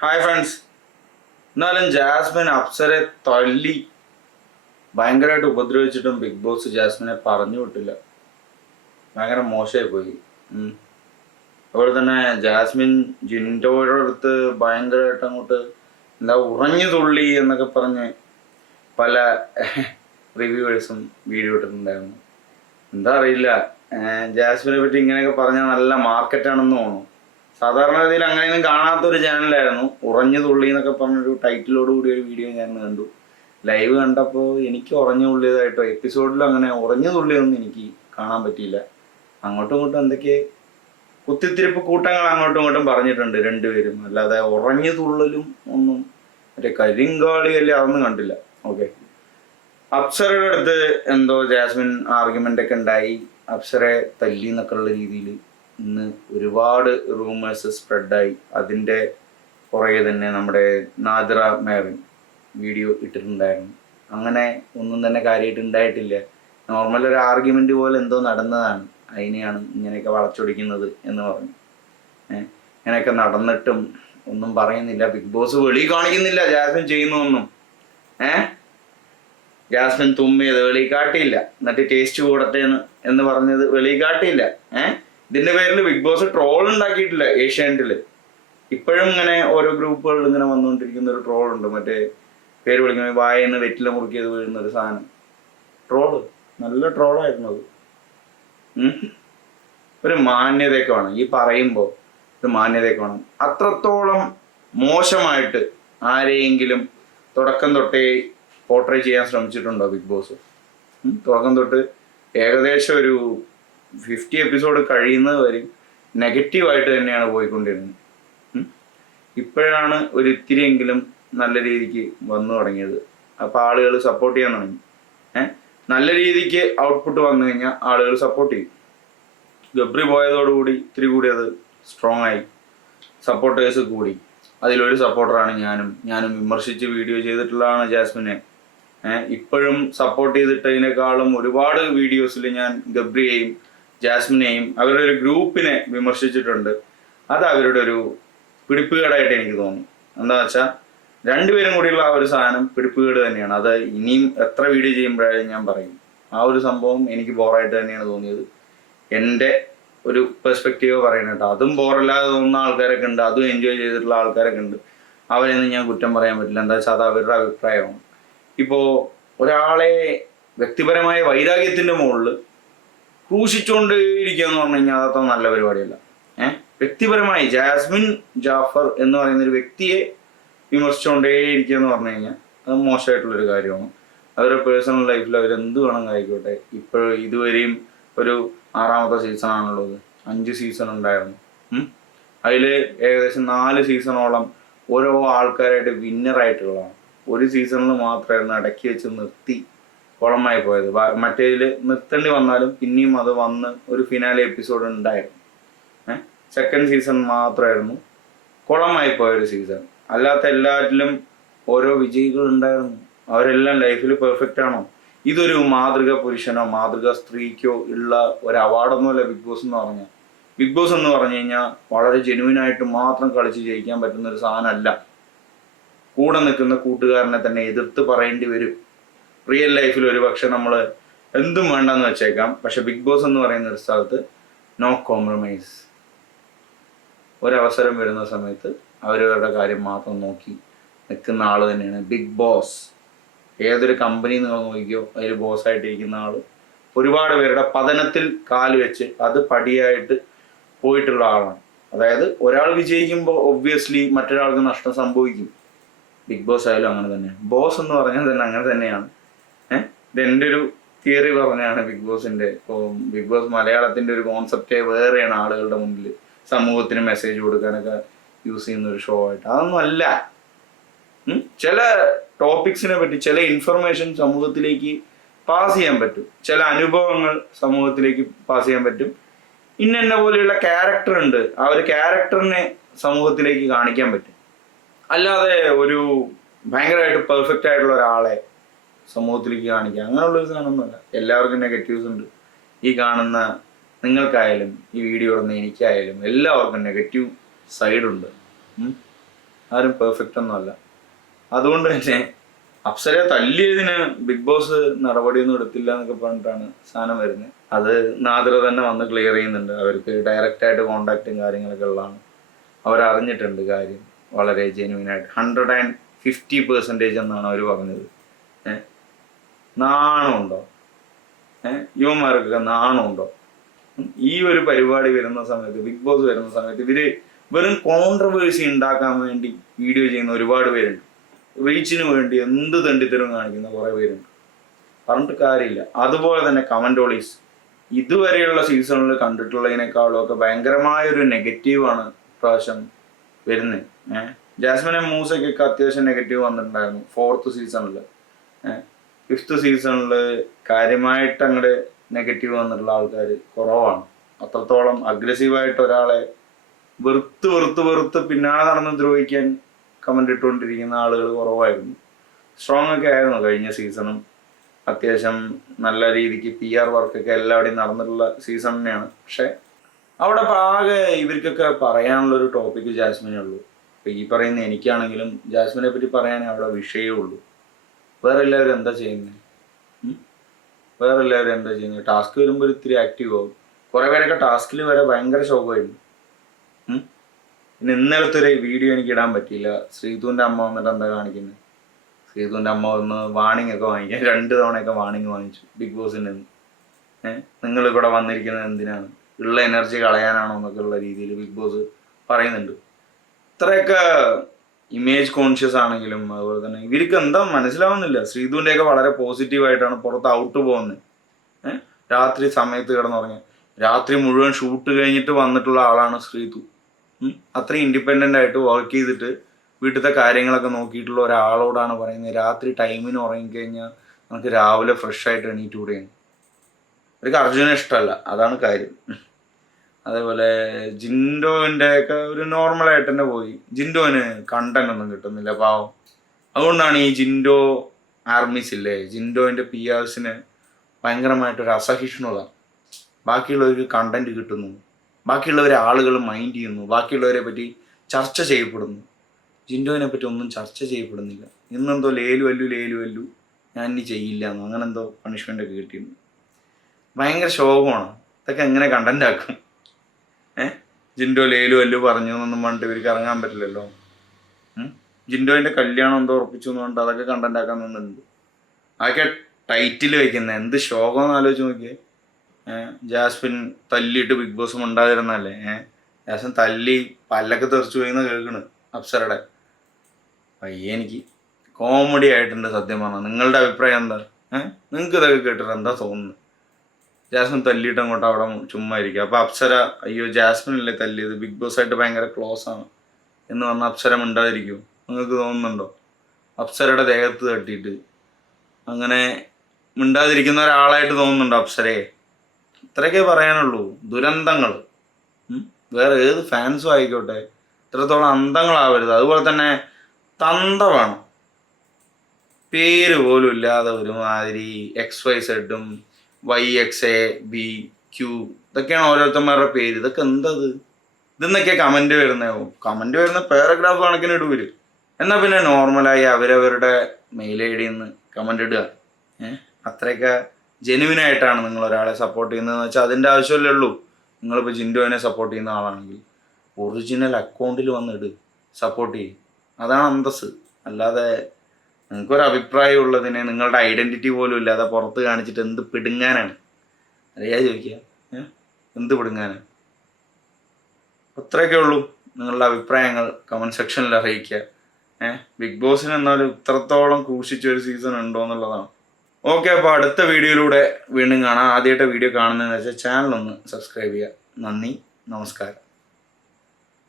Hi friends. എന്നാലും Jasmine അപ്സരെ തള്ളി ഭയങ്കരമായിട്ട് ഉപദ്രവിച്ചിട്ടും ബിഗ് ബോസ് ജാസ്മിനെ പറഞ്ഞു വിട്ടില്ല. ഭയങ്കര മോശമായി പോയി. അതുപോലെ തന്നെ ജാസ്മിൻ ജിൻഡോയുടെ അടുത്ത് ഭയങ്കരമായിട്ട് അങ്ങോട്ട് എന്താ ഉറഞ്ഞു തുള്ളി എന്നൊക്കെ പറഞ്ഞ് പല റിവ്യൂവേഴ്സും വീഡിയോ ഇട്ടിട്ടുണ്ടായിരുന്നു. എന്താ അറിയില്ല, ജാസ്മിനെ പറ്റി ഇങ്ങനെയൊക്കെ പറഞ്ഞാൽ നല്ല മാർക്കറ്റാണെന്ന് തോന്നുന്നു. സാധാരണഗതിയിൽ അങ്ങനെയൊന്നും കാണാത്തൊരു ചാനലായിരുന്നു. ഉറഞ്ഞു തുള്ളി എന്നൊക്കെ പറഞ്ഞൊരു ടൈറ്റിലോട് കൂടി ഒരു വീഡിയോ ഞാൻ കണ്ടു. ലൈവ് കണ്ടപ്പോൾ എനിക്ക് ഉറഞ്ഞു തുള്ളിയതായിട്ടോ എപ്പിസോഡിൽ അങ്ങനെ ഉറഞ്ഞു തുള്ളിയൊന്നും എനിക്ക് കാണാൻ പറ്റിയില്ല. അങ്ങോട്ടും ഇങ്ങോട്ടും എന്തൊക്കെ കുത്തിത്തിരിപ്പ് കൂട്ടങ്ങൾ അങ്ങോട്ടും ഇങ്ങോട്ടും പറഞ്ഞിട്ടുണ്ട് രണ്ടുപേരും. അല്ലാതെ ഉറഞ്ഞു തുള്ളലും ഒന്നും മറ്റേ കരിങ്കാളിയല്ലേ അതൊന്നും കണ്ടില്ല. ഓക്കെ, അപ്സരയുടെ അടുത്ത് എന്തോ ജാസ്മിൻ ആർഗ്യുമെന്റ് ഒക്കെ ഉണ്ടായി, അപ്സരെ തല്ലി എന്നൊക്കെ ഉള്ള രീതിയിൽ ഇന്ന് ഒരുപാട് റൂമേഴ്സ് സ്പ്രെഡായി. അതിൻ്റെ പുറകെ തന്നെ നമ്മുടെ നാദിറ മേറിൻ വീഡിയോ ഇട്ടിട്ടുണ്ടായിരുന്നു. അങ്ങനെ ഒന്നും തന്നെ കാര്യമായിട്ട് ഉണ്ടായിട്ടില്ല. നോർമൽ ഒരു ആർഗ്യുമെന്റ് പോലെ എന്തോ നടന്നതാണ്, അതിനെയാണ് ഇങ്ങനെയൊക്കെ വളച്ചൊടിക്കുന്നത് എന്ന് പറഞ്ഞു. ഇങ്ങനെയൊക്കെ നടന്നിട്ടും ഒന്നും പറയുന്നില്ല. ബിഗ് ബോസ് വെളി കാണിക്കുന്നില്ല ജാസ്മിൻ ചെയ്യുന്നൊന്നും. ജാസ്മിൻ തുമ്മിയത് വെളി കാട്ടിയില്ല, എന്നിട്ട് ടേസ്റ്റ് കൂടട്ടെ എന്ന് പറഞ്ഞത് വെളി കാട്ടിയില്ല. ഇതിന്റെ പേരിൽ ബിഗ് ബോസ് ട്രോൾ ഉണ്ടാക്കിയിട്ടില്ല ഏഷ്യാനെറ്റില്. ഇപ്പോഴും ഇങ്ങനെ ഓരോ ഗ്രൂപ്പുകളിൽ ഇങ്ങനെ വന്നുകൊണ്ടിരിക്കുന്ന ഒരു ട്രോളുണ്ട്, മറ്റേ പേര് വിളിക്കുന്ന വായന്ന് വെറ്റില മുറുക്കിയത് വീഴുന്ന ഒരു സാധനം. ട്രോള് നല്ല ട്രോളായിരുന്നു അത്. ഒരു മാന്യതയൊക്കെ വേണം ഈ പറയുമ്പോൾ, ഒരു മാന്യതയൊക്കെ വേണം. അത്രത്തോളം മോശമായിട്ട് ആരെയെങ്കിലും തുടക്കം തൊട്ടേ പോർട്രേ ചെയ്യാൻ ശ്രമിച്ചിട്ടുണ്ടോ ബിഗ് ബോസ്? തുടക്കം തൊട്ട് ഏകദേശം ഒരു 50 എപ്പിസോഡ് കഴിയുന്നത് വരെ നെഗറ്റീവായിട്ട് തന്നെയാണ് പോയിക്കൊണ്ടിരുന്നത്. ഇപ്പോഴാണ് ഒരു ഇത്തിരിയെങ്കിലും നല്ല രീതിക്ക് വന്നു തുടങ്ങിയത്. അപ്പോൾ ആളുകൾ സപ്പോർട്ട് ചെയ്യാൻ തുടങ്ങി. നല്ല രീതിക്ക് ഔട്ട്പുട്ട് വന്നു കഴിഞ്ഞാൽ ആളുകൾ സപ്പോർട്ട് ചെയ്യും. ഗബ്രി പോയതോടുകൂടി ഇത്തിരി കൂടി അത് സ്ട്രോങ് ആയി, സപ്പോർട്ടേഴ്സ് കൂടി. അതിലൊരു സപ്പോർട്ടറാണ് ഞാനും വിമർശിച്ച് വീഡിയോ ചെയ്തിട്ടുള്ളതാണ് ജാസ്മിനെ. ഇപ്പോഴും സപ്പോർട്ട് ചെയ്തിട്ടതിനേക്കാളും ഒരുപാട് വീഡിയോസിൽ ഞാൻ ഗബ്രിയെയും ജാസ്മിനെയും അവരുടെ ഒരു ഗ്രൂപ്പിനെ വിമർശിച്ചിട്ടുണ്ട്. അത് അവരുടെ ഒരു പിടിപ്പുകേടായിട്ട് എനിക്ക് തോന്നി. എന്താ വെച്ചാൽ രണ്ടുപേരും കൂടിയുള്ള ആ ഒരു സാധനം പിടിപ്പുകേട് തന്നെയാണ്. അത് ഇനിയും എത്ര വീഡിയോ ചെയ്യുമ്പോഴായാലും ഞാൻ പറയും, ആ ഒരു സംഭവം എനിക്ക് ബോറായിട്ട് തന്നെയാണ് തോന്നിയത്. എൻ്റെ ഒരു പെർസ്പെക്റ്റീവ് പറയുന്നത് കേട്ടോ. അതും ബോറല്ലാതെ തോന്നുന്ന ആൾക്കാരൊക്കെ ഉണ്ട്, അതും എൻജോയ് ചെയ്തിട്ടുള്ള ആൾക്കാരൊക്കെ ഉണ്ട്. അവരെയൊന്നും ഞാൻ കുറ്റം പറയാൻ പറ്റില്ല. എന്താ വെച്ചാൽ അത് അവരുടെ അഭിപ്രായമാണ്. ഇപ്പോൾ ഒരാളെ വ്യക്തിപരമായ വൈരാഗ്യത്തിൻ്റെ മുകളിൽ ക്രൂശിച്ചുകൊണ്ട് ഇരിക്കുക എന്ന് പറഞ്ഞു കഴിഞ്ഞാൽ അതത്ര നല്ല പരിപാടിയല്ല. വ്യക്തിപരമായി ജാസ്മിൻ ജാഫർ എന്ന് പറയുന്ന ഒരു വ്യക്തിയെ വിമർശിച്ചുകൊണ്ടേ ഇരിക്കുക എന്ന് പറഞ്ഞു കഴിഞ്ഞാൽ അത് മോശമായിട്ടുള്ളൊരു കാര്യമാണ്. അവരുടെ പേഴ്സണൽ ലൈഫിൽ അവരെന്ത് വേണമെങ്കിൽ ആയിക്കോട്ടെ. ഇപ്പോഴും ഇതുവരെയും ഒരു 6ാമത്തെ സീസണാണുള്ളത്. 5 സീസൺ ഉണ്ടായിരുന്നു. അതിൽ ഏകദേശം 4 സീസണോളം ഓരോ ആൾക്കാരായിട്ട് വിന്നറായിട്ടുള്ളതാണ്. ഒരു സീസണിൽ മാത്രമായിരുന്നു ഇടയ്ക്ക് വെച്ച് നിർത്തി കുളമായി പോയത്. മറ്റേതിൽ നിർത്തേണ്ടി വന്നാലും പിന്നെയും അത് വന്ന് ഒരു ഫിനാലെ എപ്പിസോഡ് ഉണ്ടായിരുന്നു. സെക്കൻഡ് സീസൺ മാത്രമായിരുന്നു കുളമായി പോയൊരു സീസൺ. അല്ലാത്ത എല്ലാറ്റിലും ഓരോ വിജയികൾ ഉണ്ടായിരുന്നു. അവരെല്ലാം ലൈഫിൽ പെർഫെക്റ്റ് ആണോ? ഇതൊരു മാതൃക പുരുഷനോ മാതൃക സ്ത്രീക്കോ ഉള്ള ഒരു അവാർഡൊന്നുമല്ല ബിഗ് ബോസ് എന്ന് പറഞ്ഞാൽ. ബിഗ് ബോസ് എന്ന് പറഞ്ഞു കഴിഞ്ഞാൽ വളരെ ജെനുവിനായിട്ട് മാത്രം കളിച്ച് ജയിക്കാൻ പറ്റുന്ന ഒരു സാധനമല്ല. കൂടെ നിൽക്കുന്ന കൂട്ടുകാരനെ തന്നെ എതിർത്ത് പറയേണ്ടി വരും. റിയൽ ലൈഫിൽ ഒരു പക്ഷെ നമ്മൾ എന്തും വേണ്ടെന്ന് വെച്ചേക്കാം, പക്ഷെ ബിഗ് ബോസ് എന്ന് പറയുന്ന ഒരു സ്ഥലത്ത് നോ കോംപ്രമൈസ്. ഒരവസരം വരുന്ന സമയത്ത് അവരവരുടെ കാര്യം മാത്രം നോക്കി നിൽക്കുന്ന ആൾ തന്നെയാണ് ബിഗ് ബോസ്. ഏതൊരു കമ്പനി നിങ്ങൾ നോക്കിയോ അതിൽ ബോസായിട്ടിരിക്കുന്ന ആൾ ഒരുപാട് പേരുടെ പതനത്തിൽ കാല് വെച്ച് അത് പടിയായിട്ട് പോയിട്ടുള്ള ആളാണ്. അതായത് ഒരാൾ വിജയിക്കുമ്പോൾ ഒബ്വിയസ്ലി മറ്റൊരാൾക്ക് നഷ്ടം സംഭവിക്കും. ബിഗ് ബോസ് ആയാലും അങ്ങനെ തന്നെയാണ്. ബോസ് എന്ന് പറഞ്ഞാൽ തന്നെ അങ്ങനെ തന്നെയാണ്. ഇതെൻ്റെ ഒരു തിയറി പറഞ്ഞാണ് ബിഗ് ബോസിൻ്റെ. ഇപ്പോൾ ബിഗ് ബോസ് മലയാളത്തിൻ്റെ ഒരു കോൺസെപ്റ്റേ വേറെയാണ്. ആളുകളുടെ മുന്നിൽ സമൂഹത്തിന് മെസ്സേജ് കൊടുക്കാനൊക്കെ യൂസ് ചെയ്യുന്ന ഒരു ഷോ ആയിട്ട് അതൊന്നും അല്ല. ചില ടോപ്പിക്സിനെ പറ്റി ചില ഇൻഫർമേഷൻ സമൂഹത്തിലേക്ക് പാസ് ചെയ്യാൻ പറ്റും, ചില അനുഭവങ്ങൾ സമൂഹത്തിലേക്ക് പാസ് ചെയ്യാൻ പറ്റും. ഇന്ന പോലെയുള്ള ക്യാരക്ടർ ഉണ്ട്, ആ ഒരു ക്യാരക്ടറിനെ സമൂഹത്തിലേക്ക് കാണിക്കാൻ പറ്റും. അല്ലാതെ ഒരു ഭയങ്കരമായിട്ട് പെർഫെക്റ്റ് ആയിട്ടുള്ള ഒരാളെ സമൂഹത്തിലേക്ക് കാണിക്കുക അങ്ങനെയുള്ളൊരു സാധനമൊന്നുമല്ല. എല്ലാവർക്കും നെഗറ്റീവ്സ് ഉണ്ട്. ഈ കാണുന്ന നിങ്ങൾക്കായാലും ഈ വീഡിയോ ഇടുന്ന എനിക്കായാലും എല്ലാവർക്കും നെഗറ്റീവ് സൈഡുണ്ട്. ആരും പെർഫെക്റ്റ് ഒന്നുമല്ല. അതുകൊണ്ട് തന്നെ അപ്സരയെ തല്ലിയതിന് ബിഗ് ബോസ് നടപടിയൊന്നും എടുത്തില്ല എന്നൊക്കെ പറഞ്ഞിട്ടാണ് സാധനം വരുന്നത്. അത് നാദിറ തന്നെ വന്ന് ക്ലിയർ ചെയ്യുന്നുണ്ട്. അവർക്ക് ഡയറക്റ്റായിട്ട് കോണ്ടാക്റ്റും കാര്യങ്ങളൊക്കെ ഉള്ളതാണ്. അവരറിഞ്ഞിട്ടുണ്ട് കാര്യം വളരെ ജെന്യൂനായിട്ട് 150% എന്നാണ് അവർ പറഞ്ഞത്. നാണമുണ്ടോ? യുവന്മാർക്കൊക്കെ നാണമുണ്ടോ? ഈ ഒരു പരിപാടി വരുന്ന സമയത്ത്, ബിഗ് ബോസ് വരുന്ന സമയത്ത് ഇവര് വെറും കോൺട്രവേഴ്സി ഉണ്ടാക്കാൻ വേണ്ടി വീഡിയോ ചെയ്യുന്ന ഒരുപാട് പേരുണ്ട്. റീച്ചിന് വേണ്ടി എന്ത് തണ്ടിത്തരം കാണിക്കുന്ന കുറേ പേരുണ്ട്. പറഞ്ഞിട്ട് കാര്യമില്ല. അതുപോലെ തന്നെ കമന്റോളീസ് ഇതുവരെയുള്ള സീസണിൽ കണ്ടിട്ടുള്ളതിനേക്കാളും ഒക്കെ ഭയങ്കരമായൊരു നെഗറ്റീവാണ് ഇപ്രാവശ്യം വരുന്നത്. ജാസ്മിനെ മൂസയ്ക്കൊക്കെ അത്യാവശ്യം നെഗറ്റീവ് വന്നിട്ടുണ്ടായിരുന്നു 4th സീസണിൽ. 5th സീസണിൽ കാര്യമായിട്ട് അങ്ങോട്ട് നെഗറ്റീവ് വന്നിട്ടുള്ള ആൾക്കാർ കുറവാണ്. അത്രത്തോളം അഗ്രസീവായിട്ട് ഒരാളെ വെറുത്ത് പിന്നാലെ നടന്ന് ദ്രോഹിക്കാൻ കമന്റ് ഇട്ടുകൊണ്ടിരിക്കുന്ന ആളുകൾ കുറവായിരുന്നു. സ്ട്രോങ് ഒക്കെ ആയിരുന്നു കഴിഞ്ഞ സീസണും. അത്യാവശ്യം നല്ല രീതിക്ക് PR വർക്കൊക്കെ എല്ലാവിടെയും നടന്നിട്ടുള്ള സീസൺ തന്നെയാണ്. പക്ഷെ അവിടെ ആകെ ഇവർക്കൊക്കെ പറയാനുള്ളൊരു ടോപ്പിക്ക് ജാസ്മിനേ ഉള്ളൂ. ഇപ്പം ഈ പറയുന്ന എനിക്കാണെങ്കിലും ജാസ്മിനെ പറ്റി പറയാനേ അവിടെ വിഷയമേ ഉള്ളൂ. വേറെ എല്ലാവരും എന്താ ചെയ്യുന്നത്? ടാസ്ക് വരുമ്പോൾ ഇത്തിരി ആക്റ്റീവ് ആവും. കുറേ പേരൊക്കെ ടാസ്കിൽ വരെ ഭയങ്കര ശോകമായിരുന്നു. പിന്നെ ഇന്നലത്തെ ഒരു വീഡിയോ എനിക്ക് ഇടാൻ പറ്റിയില്ല. ശ്രീതുവിൻ്റെ അമ്മ വന്നിട്ട് എന്താ കാണിക്കുന്നത്? ശ്രീതുവിൻ്റെ അമ്മ വന്ന് വാണിംഗ് ഒക്കെ വാങ്ങിക്കാൻ 2 തവണയൊക്കെ വാണിംഗ് വാങ്ങിച്ചു ബിഗ് ബോസിൻ്റെ നിന്ന്. നിങ്ങൾ ഇവിടെ വന്നിരിക്കുന്നത് എന്തിനാണ്? ഉള്ള എനർജി കളയാനാണോ എന്നൊക്കെ ഉള്ള രീതിയിൽ ബിഗ് ബോസ് പറയുന്നുണ്ട്. ഇത്രയൊക്കെ ഇമേജ് കോൺഷ്യസ് ആണെങ്കിലും അതുപോലെ തന്നെ ഇവർക്ക് എന്താ മനസ്സിലാവുന്നില്ല. ശ്രീതുവിൻ്റെയൊക്കെ വളരെ പോസിറ്റീവായിട്ടാണ് പുറത്ത് ഔട്ട് പോകുന്നത്. രാത്രി സമയത്ത് കിടന്നുറങ്ങി രാത്രി മുഴുവൻ ഷൂട്ട് കഴിഞ്ഞിട്ട് വന്നിട്ടുള്ള ആളാണ് ശ്രീതു. അത്രയും ഇൻഡിപെൻഡൻ്റ് ആയിട്ട് വർക്ക് ചെയ്തിട്ട് വീട്ടിലത്തെ കാര്യങ്ങളൊക്കെ നോക്കിയിട്ടുള്ള ഒരാളോടാണ് പറയുന്നത് രാത്രി ടൈമിന് ഉറങ്ങിക്കഴിഞ്ഞാൽ നമുക്ക് രാവിലെ ഫ്രഷ് ആയിട്ട് എണീറ്റുകൂടെയാണ്. അവർക്ക് അർജുനെ ഇഷ്ടമല്ല, അതാണ് കാര്യം. അതേപോലെ ജിൻഡോൻ്റെ ഒക്കെ ഒരു നോർമലായിട്ട് തന്നെ പോയി. ജിൻഡോന് കണ്ടന്റ് ഒന്നും കിട്ടുന്നില്ല പാവം. അതുകൊണ്ടാണ് ഈ ജിൻഡോ ആർമീസ് ഇല്ലേ, ജിൻഡോൻ്റെ PRസിന് ഭയങ്കരമായിട്ടൊരു അസഹിഷ്ണുത. ബാക്കിയുള്ളവർക്ക് കണ്ടന്റ് കിട്ടുന്നു, ബാക്കിയുള്ളവരെ ആളുകൾ മൈൻഡ് ചെയ്യുന്നു, ബാക്കിയുള്ളവരെ പറ്റി ചർച്ച ചെയ്യപ്പെടുന്നു. ജിൻഡോനെ പറ്റി ഒന്നും ചർച്ച ചെയ്യപ്പെടുന്നില്ല. ഇന്നെന്തോ ലേലു വല്ലു ഞാൻ ഇനി ചെയ്യില്ല എന്നോ അങ്ങനെ എന്തോ പണിഷ്മെൻ്റ് ഒക്കെ കിട്ടിയിരുന്നു. ഭയങ്കര ശോകമാണ്. ഇതൊക്കെ എങ്ങനെ കണ്ടന്റ് ആക്കും? ജിൻഡോ ലേലു വല്ലു പറഞ്ഞു എന്നൊന്നും പറഞ്ഞിട്ട് ഇവർക്ക് ഇറങ്ങാൻ പറ്റില്ലല്ലോ. ജിൻഡോൻ്റെ കല്യാണം എന്തോ ഉറപ്പിച്ചു എന്ന് പറഞ്ഞിട്ട് അതൊക്കെ കണ്ടന്റ് ആക്കാൻ നിന്നുണ്ട്. അതൊക്കെ ടൈറ്റിൽ വയ്ക്കുന്നത് എന്ത് ശോകം എന്ന് ആലോചിച്ച് നോക്കിയേ. ജാസ്മിൻ തല്ലിയിട്ട് ബിഗ് ബോസും ഉണ്ടാതിരുന്നല്ലേ. ജാസ്മിൻ തല്ലി പല്ലൊക്കെ തെറിച്ചു പോയിന്ന് കേൾക്കണ് അപ്സരയുടെ. എനിക്ക് കോമഡി ആയിട്ടുണ്ട് സത്യം പറഞ്ഞാൽ. നിങ്ങളുടെ അഭിപ്രായം എന്താ? നിങ്ങൾക്ക് ഇതൊക്കെ കേട്ടിട്ട് എന്താ തോന്നുന്നത്? ജാസ്മിൻ തല്ലിയിട്ട് അങ്ങോട്ട് അവിടെ ചുമ്മാ ഇരിക്കുക. അപ്പോൾ അപ്സര അയ്യോ ജാസ്മിനല്ലേ തല്ലിയത്, ബിഗ് ബോസ് ആയിട്ട് ഭയങ്കര ക്ലോസ് ആണ് എന്ന് പറഞ്ഞാൽ അപ്സര മിണ്ടാതിരിക്കുമോ? നിങ്ങൾക്ക് തോന്നുന്നുണ്ടോ? അപ്സരയുടെ ദേഹത്ത് തട്ടിയിട്ട് അങ്ങനെ മിണ്ടാതിരിക്കുന്ന ഒരാളായിട്ട് തോന്നുന്നുണ്ടോ അപ്സരയെ? ഇത്രയൊക്കെ പറയാനുള്ളൂ. ദുരന്തങ്ങൾ. വേറെ ഏത് ഫാൻസും ആയിക്കോട്ടെ ഇത്രത്തോളം അന്തങ്ങളാവരുത്. അതുപോലെ തന്നെ തന്ത വേണം. പേര് പോലും ഇല്ലാതെ ഒരുമാതിരി XYZ YXABQ ഇതൊക്കെയാണ് ഓരോരുത്തന്മാരുടെ പേര്. ഇതൊക്കെ എന്തത്? ഇതെന്നൊക്കെ കമന്റ് വരുന്നോ? കമന്റ് വരുന്ന പാരഗ്രാഫ് കണക്കിന് ഇടൂര്. എന്നാൽ പിന്നെ നോർമലായി അവരവരുടെ മെയിൽ ID നിന്ന് കമന്റ് ഇടുക. അത്രയൊക്കെ ജെനുവിനായിട്ടാണ് നിങ്ങൾ ഒരാളെ സപ്പോർട്ട് ചെയ്യുന്നതെന്ന് വെച്ചാൽ അതിൻ്റെ ആവശ്യമല്ലേ ഉള്ളൂ. നിങ്ങളിപ്പോൾ ജിൻഡോനെ സപ്പോർട്ട് ചെയ്യുന്ന ആളാണെങ്കിൽ ഒറിജിനൽ അക്കൗണ്ടിൽ വന്നിട്, സപ്പോർട്ട് ചെയ്യും. അതാണ് അന്തസ്സ്. അല്ലാതെ നിങ്ങൾക്കൊരു അഭിപ്രായം ഉള്ളതിനെ നിങ്ങളുടെ ഐഡൻറ്റിറ്റി പോലും ഇല്ലാതെ പുറത്ത് കാണിച്ചിട്ട് എന്ത് പിടുങ്ങാനാണ്? അറിയാതെ ചോദിക്കുക, എന്ത് പിടുങ്ങാനാണ്? അത്രയൊക്കെ ഉള്ളൂ. നിങ്ങളുടെ അഭിപ്രായങ്ങൾ കമൻറ്റ് സെക്ഷനിൽ അറിയിക്കുക. ബിഗ് ബോസിന് എന്നാലും ഇത്രത്തോളം ക്രൂശിച്ചൊരു സീസൺ ഉണ്ടോ എന്നുള്ളതാണ്. ഓക്കെ, അപ്പോൾ അടുത്ത വീഡിയോയിലൂടെ വീണ്ടും കാണാം. ആദ്യമായിട്ട് വീഡിയോ കാണുന്നതെന്ന് വെച്ചാൽ ചാനലൊന്ന് സബ്സ്ക്രൈബ് ചെയ്യുക. നന്ദി, നമസ്കാരം.